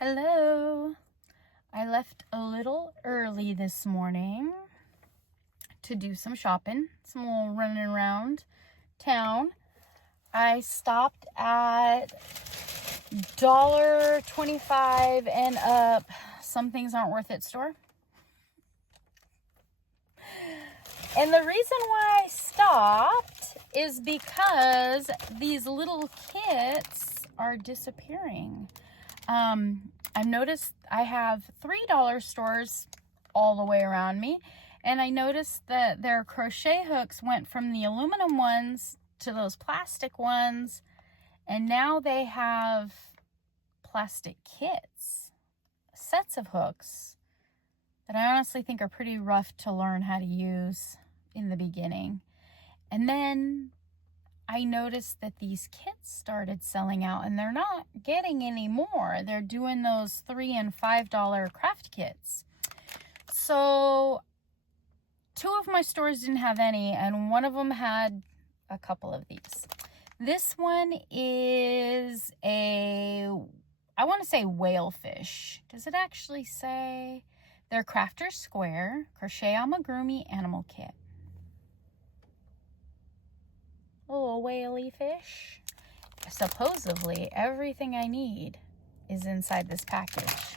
Hello. I left a little early this morning to do some shopping, some little running around town. I stopped at $1.25 and up. Some things aren't worth it store. And the reason why I stopped is because these little kits are disappearing. I've noticed I have $3 stores all the way around me, and I noticed that their crochet hooks went from the aluminum ones to those plastic ones, and now they have plastic kits, sets of hooks that I honestly think are pretty rough to learn how to use in the beginning. And then I noticed that these kits started selling out, and they're not getting any more. They're doing those $3 and $5 craft kits. So 2 of my stores didn't have any, and one of them had a couple of these. This one is I want to say whale fish. Does it actually say? They're Crafter's Square Crochet Amigurumi Animal Kit. Little whaley fish. Supposedly everything I need is inside this package.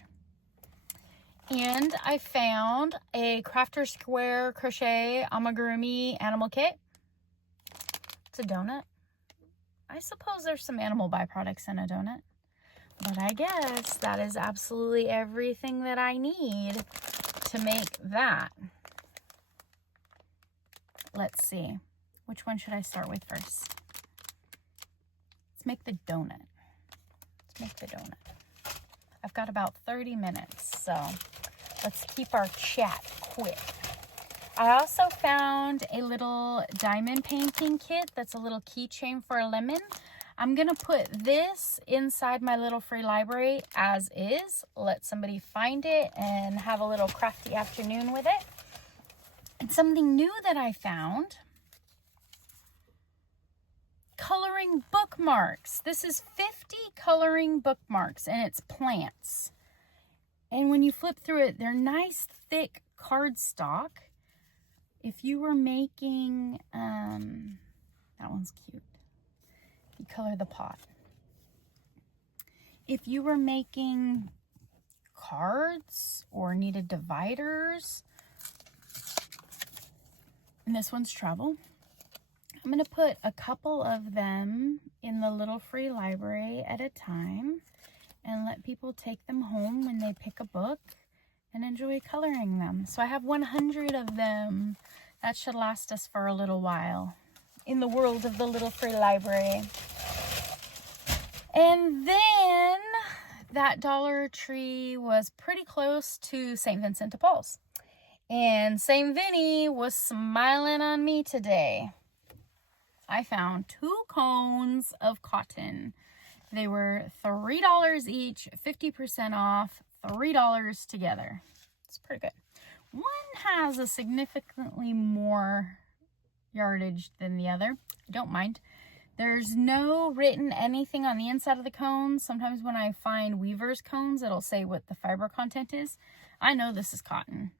And I found a Crafter's Square Crochet Amigurumi Animal Kit. It's a donut. I suppose there's some animal byproducts in a donut, but I guess that is absolutely everything that I need to make that. Let's see. Which one should I start with first? Let's make the donut. I've got about 30 minutes, so let's keep our chat quick. I also found a little diamond painting kit that's a little keychain for a lemon. I'm going to put this inside my little free library as is. Let somebody find it and have a little crafty afternoon with it. And something new that I found: coloring bookmarks. This is 50 coloring bookmarks, and it's plants. And when you flip through it, they're nice thick cardstock. If you were making, that one's cute. You color the pot. If you were making cards or needed dividers, and this one's travel. I'm going to put a couple of them in the little free library at a time and let people take them home when they pick a book and enjoy coloring them. So I have 100 of them. That should last us for a little while in the world of the little free library. And then that Dollar Tree was pretty close to St. Vincent de Paul's. And St. Vinny was smiling on me today. I found 2 cones of cotton. They were $3 each, 50% off, $3 together. It's pretty good. One has a significantly more yardage than the other. I don't mind. There's no written anything on the inside of the cones. Sometimes when I find weaver's cones, it'll say what the fiber content is. I know this is cotton.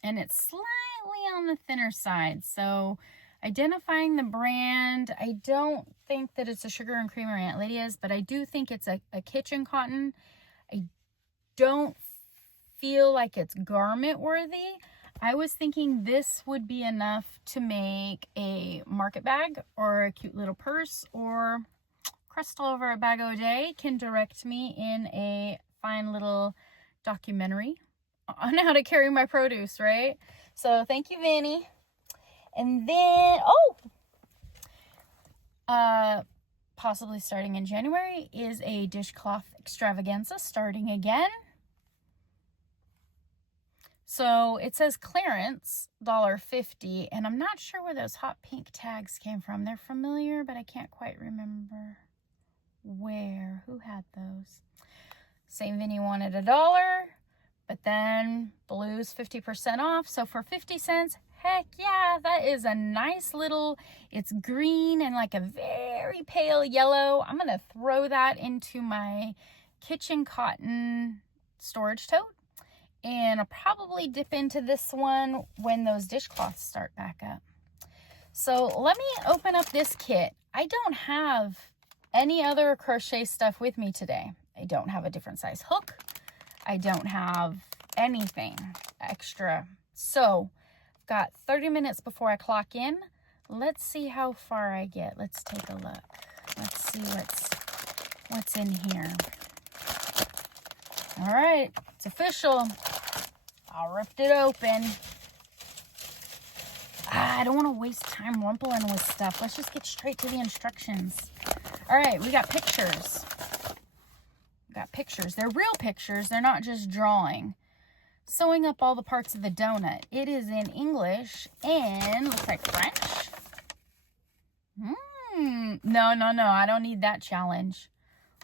And it's slightly on the thinner side, so identifying the brand, I don't think that it's a Sugar and Cream or Aunt Lydia's, but I do think it's a kitchen cotton. I don't feel like it's garment worthy. I was thinking this would be enough to make a market bag or a cute little purse, or Crystal over at Bag O Day can direct me in a fine little documentary on how to carry my produce, right? So thank you, Vinny. And then, possibly starting in January is a dishcloth extravaganza starting again. So it says clearance, $1.50, and I'm not sure where those hot pink tags came from. They're familiar, but I can't quite remember who had those. St. Vinny wanted $1, but then blue's 50% off. So for 50 cents, heck yeah, that is a nice little, it's green and like a very pale yellow. I'm going to throw that into my kitchen cotton storage tote. And I'll probably dip into this one when those dishcloths start back up. So let me open up this kit. I don't have any other crochet stuff with me today. I don't have a different size hook. I don't have anything extra. So I've got 30 minutes before I clock in. Let's see how far I get. Let's take a look. Let's see what's in here. All right, it's official. I ripped it open. I don't want to waste time rumpling with stuff. Let's just get straight to the instructions. All right, we got pictures. They're real pictures. They're not just drawing. Sewing up all the parts of the donut. It is in English and looks like French. No. I don't need that challenge.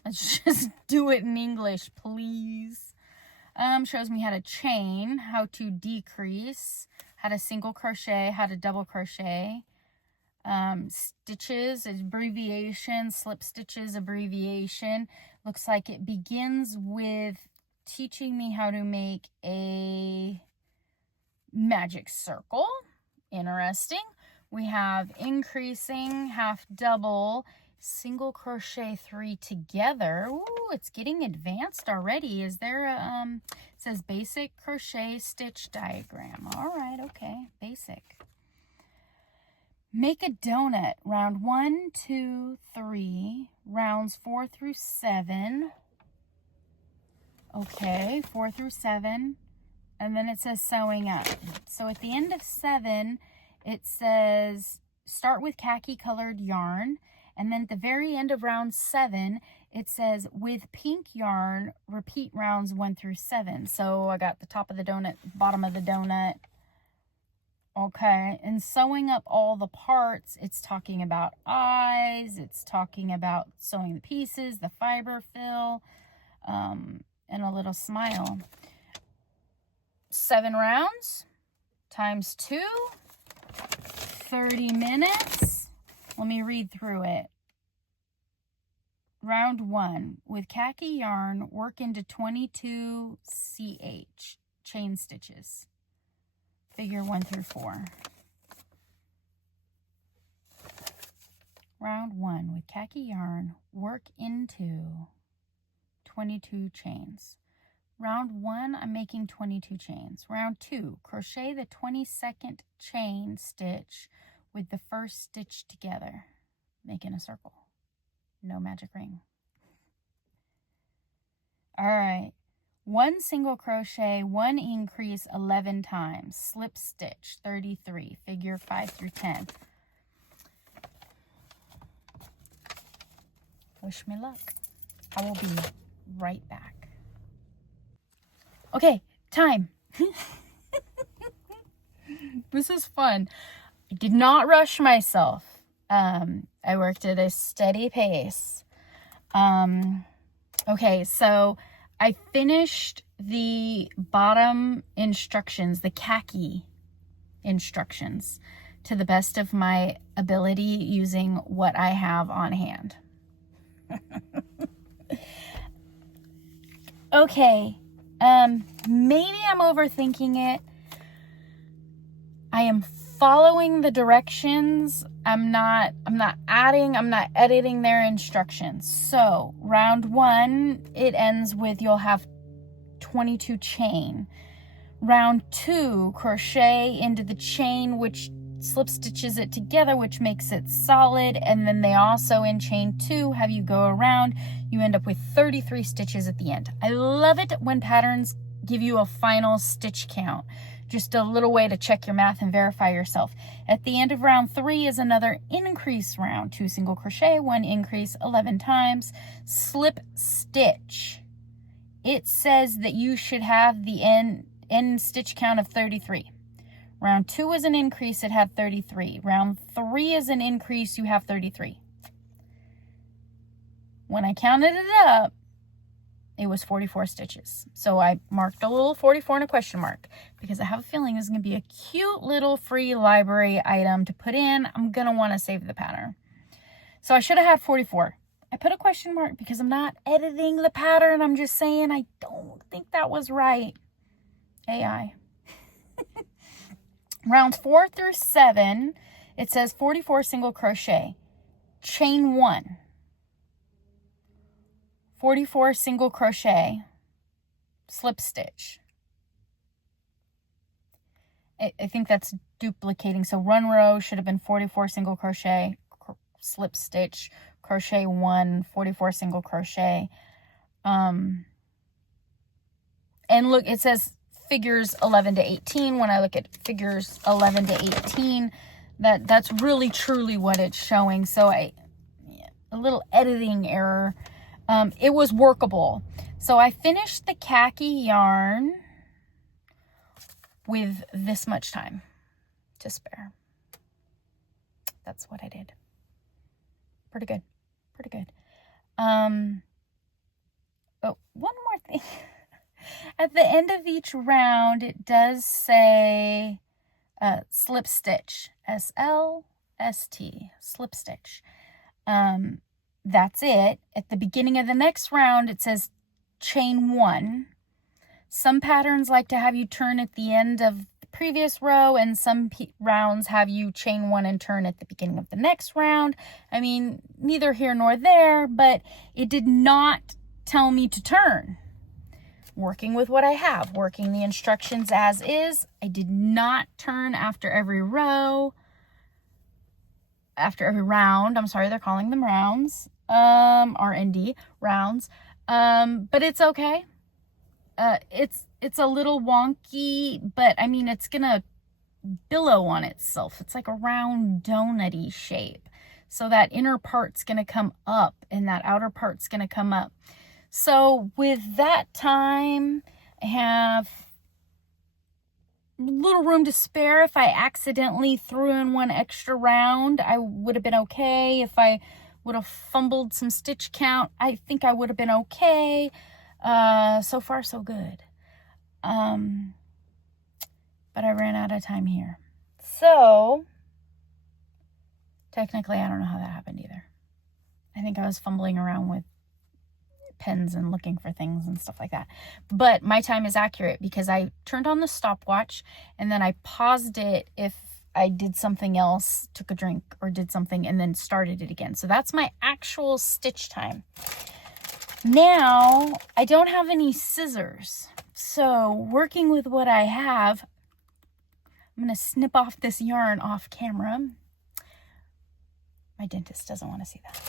Let's just do it in English, please. Shows me how to chain, how to decrease, how to single crochet, how to double crochet, stitches, abbreviation, slip stitches, abbreviation. Looks like it begins with teaching me how to make a magic circle. Interesting. We have increasing, half double, single crochet 3 together. Ooh, it's getting advanced already. Is there a, it says basic crochet stitch diagram. All right, okay, basic. Make a donut, round 1, 2, 3, rounds 4 through 7. Okay, 4 through 7. And then it says sewing up. So at the end of 7, it says start with khaki colored yarn. And then at the very end of round 7, it says with pink yarn, repeat rounds 1 through 7. So I got the top of the donut, bottom of the donut. Okay, and sewing up all the parts, it's talking about eyes, it's talking about sewing the pieces, the fiber fill, and a little smile. 7 rounds times 2, 30 minutes. Let me read through it. Round 1, with khaki yarn, work into 22 CH, chain stitches. Figure 1 through 4. Round 1, with khaki yarn, work into 22 chains. Round 1, I'm making 22 chains. Round 2, crochet the 22nd chain stitch with the first stitch together, making a circle. No magic ring. All right. 1 single crochet, 1 increase 11 times, slip stitch 33, figure 5 through 10. Wish me luck. I will be right back. Okay, time. This is fun. I did not rush myself. I worked at a steady pace. Okay, so I finished the bottom instructions, the khaki instructions, to the best of my ability using what I have on hand. Okay, maybe I'm overthinking it. I am following the directions. I'm not adding, I'm not editing their instructions. So round 1, it ends with you'll have 22 chain. Round 2, crochet into the chain, which slip stitches it together, which makes it solid. And then they also, in chain 2, have you go around. You end up with 33 stitches at the end. I love it when patterns give you a final stitch count. Just a little way to check your math and verify yourself. At the end of round 3 is another increase round. 2 single crochet, 1 increase 11 times, slip stitch. It says that you should have the end stitch count of 33. Round 2 is an increase, it had 33. Round 3 is an increase, you have 33. When I counted it up, it was 44 stitches. So I marked a little 44 and a question mark because I have a feeling this is going to be a cute little free library item to put in. I'm going to want to save the pattern. So I should have had 44. I put a question mark because I'm not editing the pattern. I'm just saying I don't think that was right. AI. Rounds 4 through 7, it says 44 single crochet. Chain 1. 44 single crochet. Slip stitch. I think that's duplicating. So run row should have been 44 single crochet, slip stitch, crochet 1, 44 single crochet. And look, it says figures 11 to 18. When I look at figures 11 to 18, that's really truly what it's showing. So a little editing error. It was workable. So I finished the khaki yarn with this much time to spare. That's what I did. Pretty good. Pretty good. Oh, one more thing. At the end of each round, it does say slip stitch. S-L-S-T. Slip stitch. That's it. At the beginning of the next round, it says chain 1. Some patterns like to have you turn at the end of the previous row, and some rounds have you chain 1 and turn at the beginning of the next round. I mean, neither here nor there, but it did not tell me to turn. Working with what I have, working the instructions as is, I did not turn after every row, after every round. I'm sorry, they're calling them rounds, R-N-D, rounds, but it's okay. It's a little wonky, but I mean, it's gonna billow on itself. It's like a round donut-y shape. So that inner part's gonna come up and that outer part's gonna come up. So with that time, I have a little room to spare. If I accidentally threw in one extra round, I would have been okay. If I would have fumbled some stitch count, I think I would have been okay. So far, so good. But I ran out of time here. So, technically, I don't know how that happened either. I think I was fumbling around with pens and looking for things and stuff like that. But my time is accurate because I turned on the stopwatch and then I paused it if I did something else, took a drink or did something, and then started it again. So that's my actual stitch time. Now, I don't have any scissors. So working with what I have, I'm going to snip off this yarn off camera. My dentist doesn't want to see that.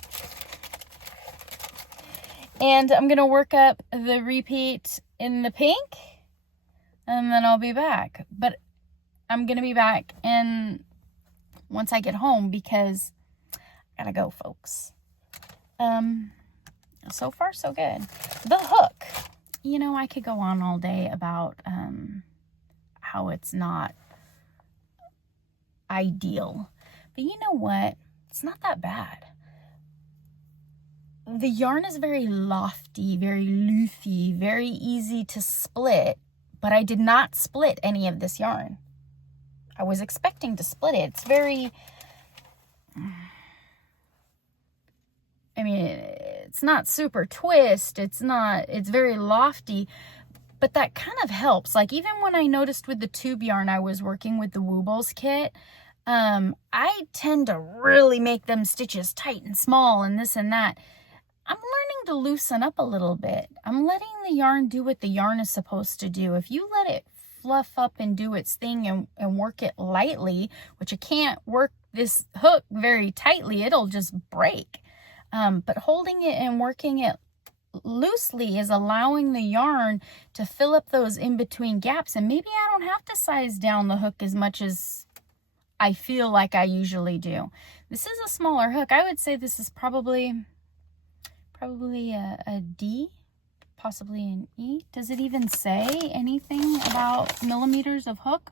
And I'm going to work up the repeat in the pink, and then I'll be back. But I'm going to be back once I get home because I got to go, folks. So far, so good. The hook. You know, I could go on all day about how it's not ideal. But you know what? It's not that bad. The yarn is very lofty, very leafy, very easy to split, but I did not split any of this yarn. I was expecting to split it. It's very, I mean, it's not super twist. It's very lofty, but that kind of helps. Like even when I noticed with the tube yarn, I was working with the wooblers kit. I tend to really make them stitches tight and small and this and that. I'm learning to loosen up a little bit. I'm letting the yarn do what the yarn is supposed to do. If you let it fluff up and do its thing and work it lightly, which I can't work this hook very tightly, it'll just break. But holding it and working it loosely is allowing the yarn to fill up those in-between gaps. And maybe I don't have to size down the hook as much as I feel like I usually do. This is a smaller hook. I would say this is probably a D, possibly an E. Does it even say anything about millimeters of hook?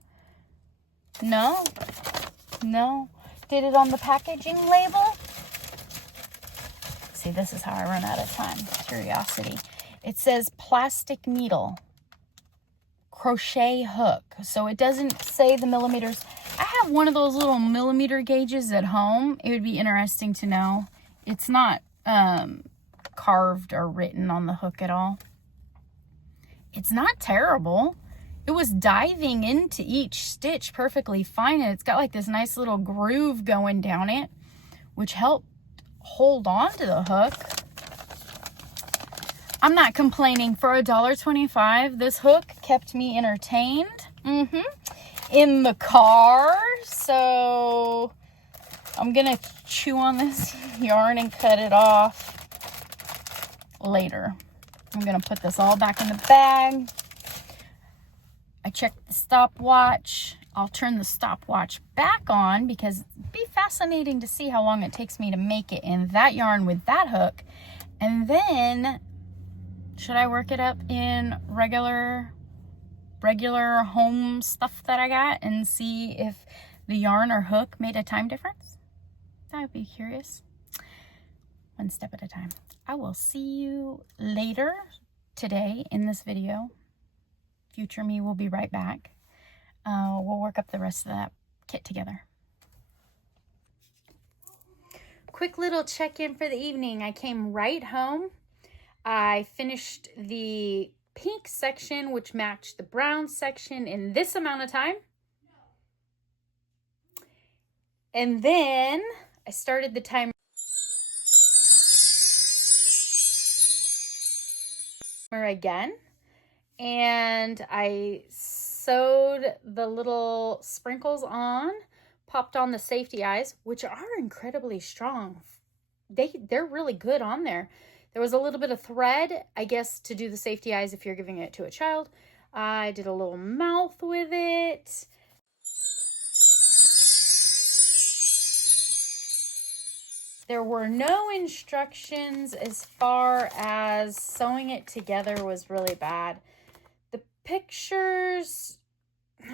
No. Did it on the packaging label? See, this is how I run out of time. Curiosity. It says plastic needle, crochet hook. So it doesn't say the millimeters. I have one of those little millimeter gauges at home. It would be interesting to know. It's not carved or written on the hook at all. It's not terrible. It was diving into each stitch perfectly fine, and it's got like this nice little groove going down it, which helped hold on to the hook. I'm not complaining. For $1.25, this hook kept me entertained in the car. So I'm gonna chew on this yarn and cut it off later. I'm gonna put this all back in the bag. I checked the stopwatch. I'll turn the stopwatch back on because it'd be fascinating to see how long it takes me to make it in that yarn with that hook. And then, should I work it up in regular home stuff that I got and see if the yarn or hook made a time difference? I would be curious. One step at a time. I will see you later today in this video. Future me will be right back. We'll work up the rest of that kit together. Quick little check-in for the evening. I came right home. I finished the pink section, which matched the brown section in this amount of time. And then I started the timer again. And I sewed the little sprinkles on, popped on the safety eyes, which are incredibly strong. They're really good on there. There was a little bit of thread, I guess, to do the safety eyes if you're giving it to a child. I did a little mouth with it. There were no instructions as far as sewing it together was really bad. The pictures,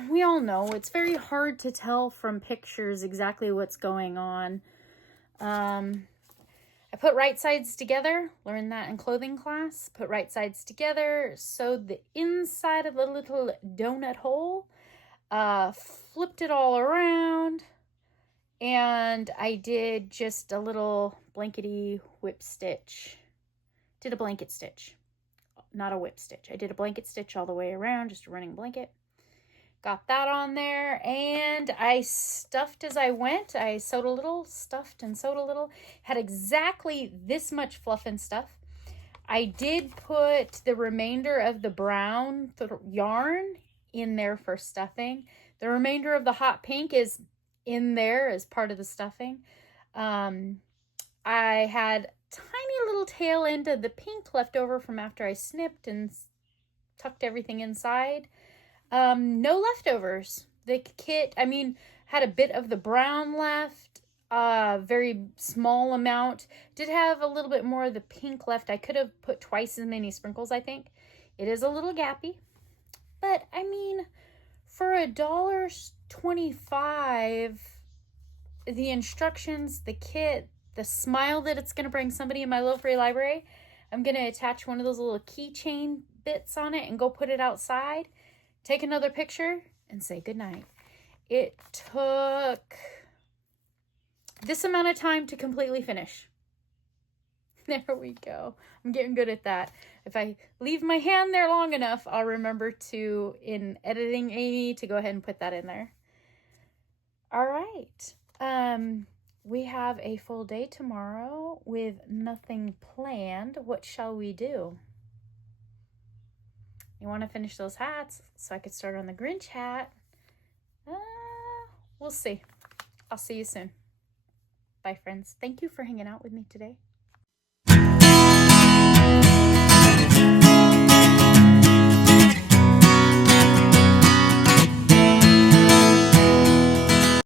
we all know it's very hard to tell from pictures exactly what's going on. I put right sides together, learned that in clothing class. Put right sides together, sewed the inside of the little donut hole, flipped it all around, and I did just a little blankety whip stitch. Did a blanket stitch. Not a whip stitch. I did a blanket stitch all the way around, just a running blanket. Got that on there, and I stuffed as I went. I sewed a little, stuffed and sewed a little. Had exactly this much fluff and stuff. I did put the remainder of the brown yarn in there for stuffing. The remainder of the hot pink is in there as part of the stuffing. I had tiny little tail end of the pink left over from after I snipped and tucked everything inside. No leftovers. The kit, had a bit of the brown left, very small amount. Did have a little bit more of the pink left. I could have put twice as many sprinkles, I think. It is a little gappy, but for $1.25, the instructions, the kit, the smile that it's going to bring somebody in my little free library, I'm going to attach one of those little keychain bits on it and go put it outside, take another picture, and say goodnight. It took this amount of time to completely finish. There we go. I'm getting good at that. If I leave my hand there long enough, I'll remember to, in editing Amy, to go ahead and put that in there. All right. We have a full day tomorrow with nothing planned. What shall we do? You want to finish those hats so I could start on the Grinch hat? We'll see. I'll see you soon. Bye, friends. Thank you for hanging out with me today.